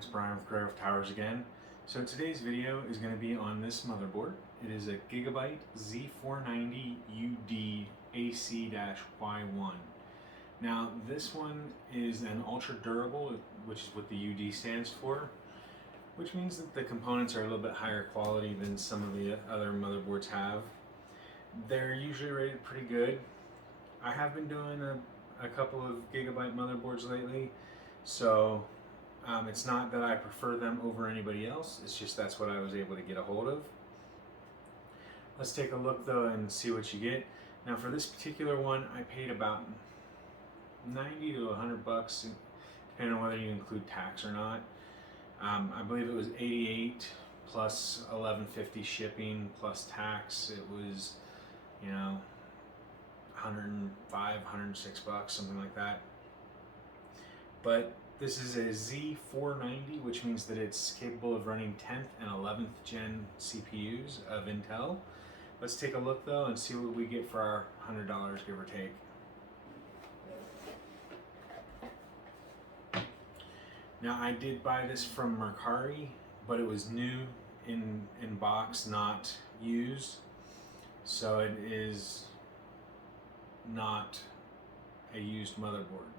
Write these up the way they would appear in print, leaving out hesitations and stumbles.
It's Brian with GreyWolf again. So today's video is going to be on this motherboard. It is a Gigabyte Z490 UD AC-Y1. Now this one is an ultra durable, which is what the UD stands for, which means that the components are a little bit higher quality than some of the other motherboards have. They're usually rated pretty good. I have been doing a couple of Gigabyte motherboards lately, so it's not that I prefer them over anybody else, it's just that's what I was able to get a hold of. Let's take a look though and see what you get. Now for this particular one, I paid about 90 to 100 bucks, depending on whether you include tax or not. I believe it was 88 plus 11.50 shipping plus tax. It was, you know, 105, 106 bucks, something like that. But this is a Z490, which means that it's capable of running 10th and 11th gen CPUs of Intel. Let's take a look though and see what we get for our $100, give or take. Now I did buy this from Mercari, but it was new in box, not used. So it is not a used motherboard.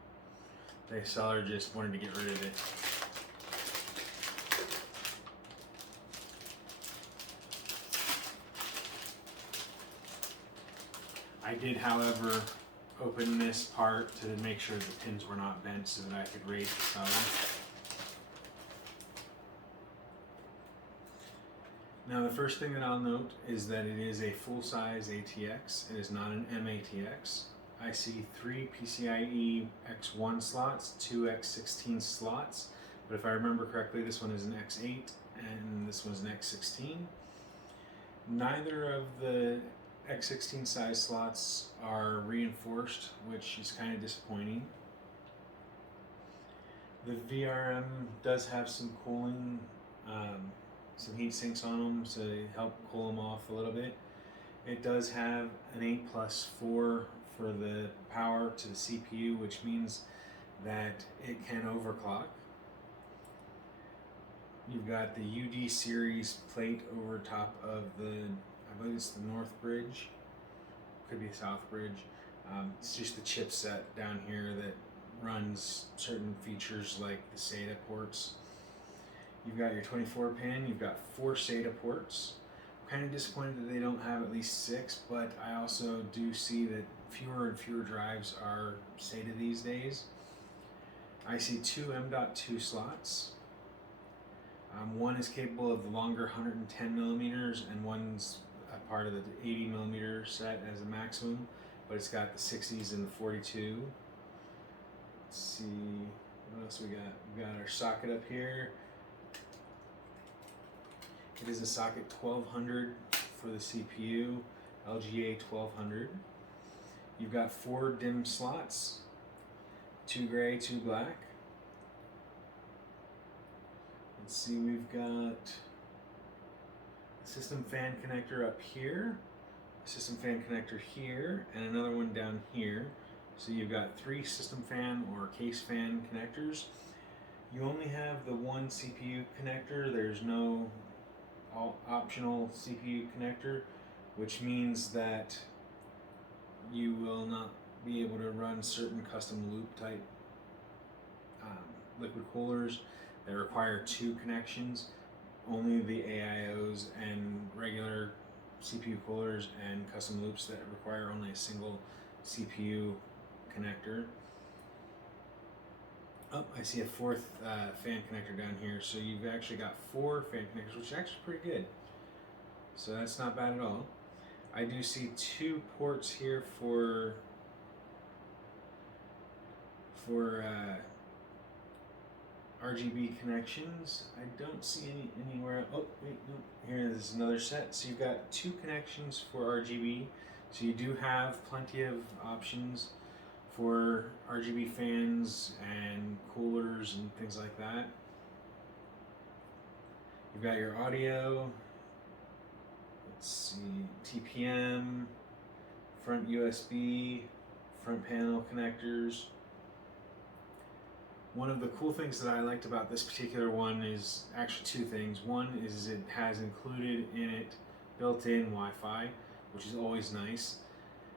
The seller just wanted to get rid of it. I did, however, open this part to make sure the pins were not bent so that I could raise the seller. Now the first thing that I'll note is that it is a full-size ATX. It is not an MATX. I see 3 PCIe X1 slots, 2 X16 slots, but if I remember correctly, this one is an X8 and this one's an X16. Neither of the X16 size slots are reinforced, which is kind of disappointing. The VRM does have some cooling, some heat sinks on them to help cool them off a little bit. It does have an 8+4 for the power to the CPU, which means that it can overclock. You've got the UD series plate over top of the, I believe it's the north bridge, could be the south bridge. It's just the chipset down here that runs certain features like the SATA ports. You've got your 24 pin, you've got 4 SATA ports. I'm kind of disappointed that they don't have at least 6, but I also do see that fewer and fewer drives are SATA these days. I see 2 M.2 slots. One is capable of the longer 110 millimeters and one's a part of the 80 millimeter set as a maximum, but it's got the 60s and the 42. Let's see, what else we got? We got our socket up here. It is a socket 1200 for the CPU, LGA 1200. You've got 4 DIMM slots, 2 gray, 2 black. Let's see, we've got a system fan connector up here, a system fan connector here, and another one down here. So you've got 3 system fan or case fan connectors. You only have the one CPU connector. There's no optional CPU connector, which means that you will not be able to run certain custom loop type liquid coolers that require 2 connections. Only the AIOs and regular CPU coolers and custom loops that require only a single CPU connector. Oh, I see a 4th fan connector down here. So you've actually got 4 fan connectors, which is actually pretty good. So that's not bad at all. I do see 2 ports here for RGB connections. I don't see anywhere. Oh wait, no. Here's another set. So you've got 2 connections for RGB. So you do have plenty of options for RGB fans and coolers and things like that. You've got your audio. Let's see, TPM, front USB, front panel connectors. One of the cool things that I liked about this particular one is actually two things. One is it has included in it built-in Wi-Fi, which is always nice.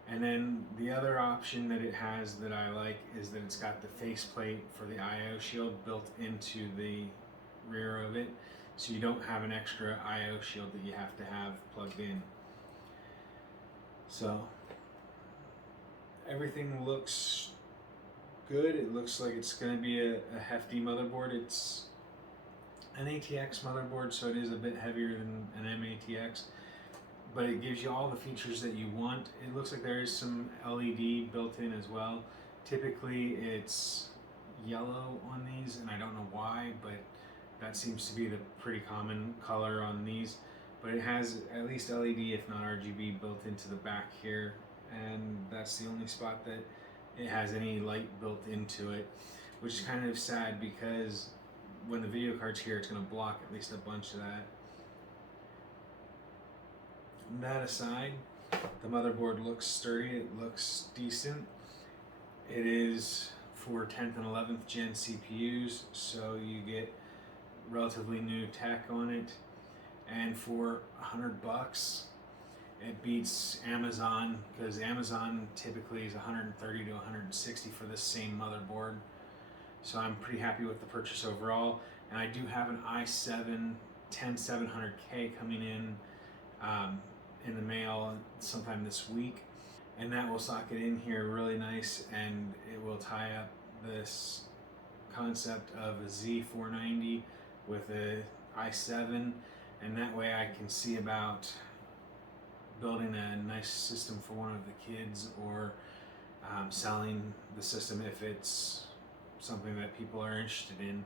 And then the other option that it has that I like is that it's got the faceplate for the I/O shield built into the rear of it, so you don't have an extra I/O shield that you have to have plugged in. So everything looks good. It looks like it's going to be a hefty motherboard. It's an ATX motherboard, so it is a bit heavier than an MATX, but it gives you all the features that you want. It looks like there is some LED built in as well. Typically it's yellow on these, and I don't know why, but that seems to be the pretty common color on these. But it has at least LED, if not RGB, built into the back here, and that's the only spot that it has any light built into it, which is kind of sad because when the video card's here, it's going to block at least a bunch of that. That aside, the motherboard looks sturdy, it looks decent. It is for 10th and 11th gen CPUs, so you get relatively new tech on it, and for $100 it beats Amazon, because Amazon typically is $130 to $160 for this same motherboard. So I'm pretty happy with the purchase overall, and I do have an i7 10700K coming in the mail sometime this week, and that will socket in here really nice, and it will tie up this concept of a Z490 with a i7, and that way I can see about building a nice system for one of the kids, or selling the system if it's something that people are interested in.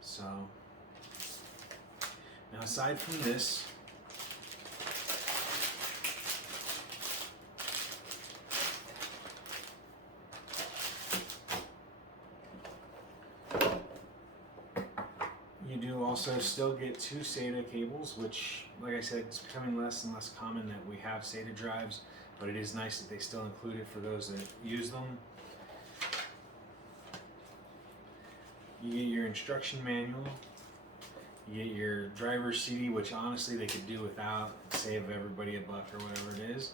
So now, aside from this, you do also still get two SATA cables, which, like I said, it's becoming less and less common that we have SATA drives, but it is nice that they still include it for those that use them. You get your instruction manual, you get your driver's CD, which honestly they could do without, save everybody $1 or whatever it is.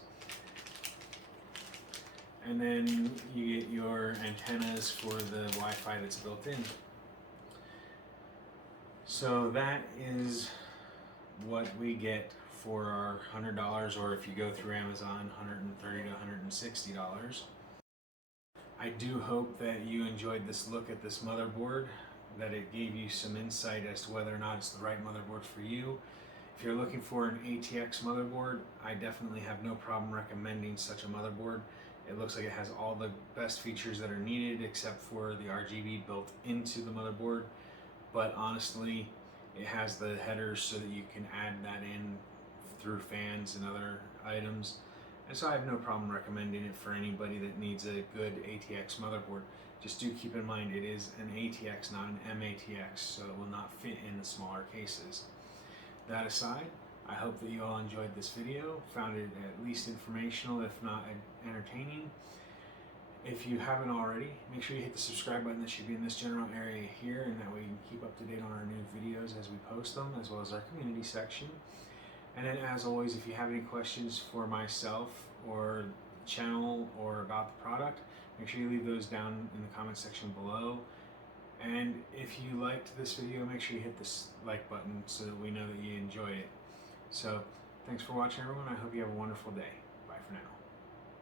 And then you get your antennas for the Wi-Fi that's built in. So that is what we get for our $100, or if you go through Amazon, $130 to $160. I do hope that you enjoyed this look at this motherboard, that it gave you some insight as to whether or not it's the right motherboard for you. If you're looking for an ATX motherboard, I definitely have no problem recommending such a motherboard. It looks like it has all the best features that are needed except for the RGB built into the motherboard. But honestly, it has the headers so that you can add that in through fans and other items. And so I have no problem recommending it for anybody that needs a good ATX motherboard. Just do keep in mind it is an ATX, not an MATX, so it will not fit in the smaller cases. That aside, I hope that you all enjoyed this video, found it at least informational, if not entertaining. If you haven't already, make sure you hit the subscribe button that should be in this general area here, and that way you can keep up to date on our new videos as we post them, as well as our community section. And then, as always, if you have any questions for myself or the channel or about the product, make sure you leave those down in the comment section below. And if you liked this video, make sure you hit this like button so that we know that you enjoyed it. So thanks for watching, everyone. I hope you have a wonderful day. Bye for now.